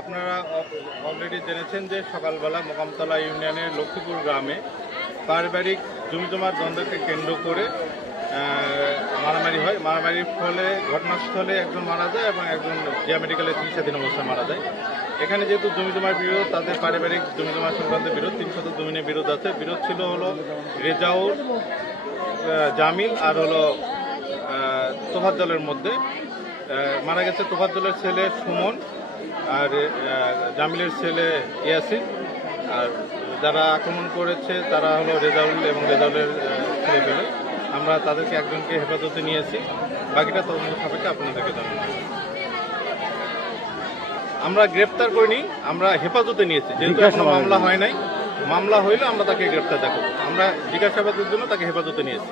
আপনারা অলরেডি জেনেছেন যে সকালবেলা মোকামতলা ইউনিয়নের লক্ষ্মীপুর গ্রামে পারিবারিক জমিজমার দ্বন্দ্বকে কেন্দ্র করে মারামারি হয়। মারামারির ফলে ঘটনাস্থলে একজন মারা যায় এবং একজন জিয়া মেডিকেলে চিকিৎসাধীন অবস্থায় মারা যায়। এখানে যেহেতু জমিজমার বিরোধ, তাদের পারিবারিক জমিজমা সংক্রান্ত বিরোধ, ৩ শতক জমিনের বিরোধ আছে। বিরোধ ছিল হলো রেজাউল, জামিল আর হলো তোফাজ্জলের মধ্যে। মারা গেছে তোফাজ্জলের ছেলে সুমন আর জামিলের ছেলে ইয়াসিন। আর যারা আক্রমণ করেছে তারা হলো রেজাউল এবং রেজাউলের ছেলে পেলে। আমরা তাদেরকে একজনকে হেফাজতে নিয়েছি, বাকিটা তদন্ত সাপেক্ষে আপনাদেরকে জানাবো। আমরা গ্রেপ্তার করিনি, আমরা হেফাজতে নিয়েছি, যেহেতু এখনো মামলা হয় নাই। মামলা হইলে আমরা তাকে গ্রেপ্তার দেখাবো। আমরা জিজ্ঞাসাবাদের জন্য তাকে হেফাজতে নিয়েছি।